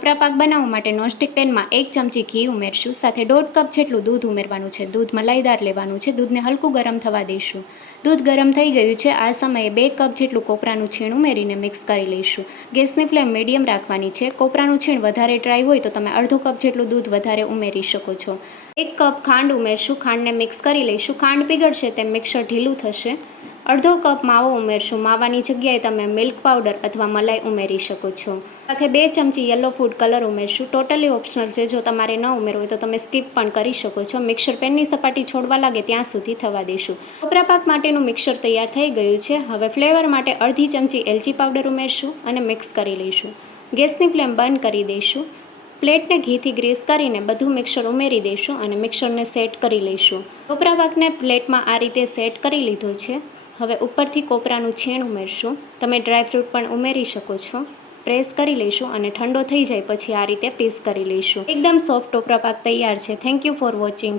ટોપરા પાક બનાવવા માટે નોનસ્ટિક પેનમાં 1 ચમચી ઘી ઉમેરશું, સાથે 1.5 કપ જેટલું દૂધ ઉમેરવાનું છે. દૂધ મલાઈદાર લેવાનું છે. દૂધને હલકું ગરમ થવા દઈશું. દૂધ ગરમ થઈ ગયું છે. આ સમયે 2 કપ જેટલું કોપરાનું છીણ ઉમેરીને મિક્સ કરી લઈશું. ગેસની ફ્લેમ મીડિયમ રાખવાની છે. કોપરાનું છીણ વધારે ડ્રાય હોય તો તમે અડધો કપ જેટલું દૂધ વધારે ઉમેરી શકો છો. 1 કપ ખાંડ ઉમેરશું. ખાંડને મિક્સ કરી લઈશું. ખાંડ પીગળશે તેમ મિક્સર ઢીલું થશે. અડધો કપ માવો ઉમેરશું. માવાની જગ્યાએ તમે મિલ્ક પાવડર અથવા મલાઈ ઉમેરી શકો છો. સાથે 2 ચમચી યલો ફૂડ કલર ઉમેરશું. ટોટલી ઓપ્શનલ છે. જો તમારે ન ઉમેરવું હોય તો તમે સ્કીપ પણ કરી શકો છો. મિક્સર પેનની સપાટી છોડવા લાગે ત્યાં સુધી થવા દઈશું. ટોપરા પાક માટેનું મિક્સર તૈયાર થઈ ગયું છે. હવે ફ્લેવર માટે અડધી ચમચી એલચી પાવડર ઉમેરશું અને મિક્સ કરી લઈશું. ગેસની ફ્લેમ બંધ કરી દઈશું. પ્લેટને ઘીથી ગ્રીસ કરીને બધું મિક્સર ઉમેરી દઈશું અને મિક્સરને સેટ કરી લઈશું. ટોપરા પાકને પ્લેટમાં આ રીતે સેટ કરી લીધો છે. હવે ઉપરથી કોપરાનું છીણ ઉમેરશું. તમે ડ્રાયફ્રૂટ પણ ઉમેરી શકો છો. પ્રેસ કરી લઈશું અને ઠંડો થઈ જાય પછી આ રીતે પીસ કરી લઈશું. એકદમ સોફ્ટ ટોપરા પાક તૈયાર છે. Thank you for watching.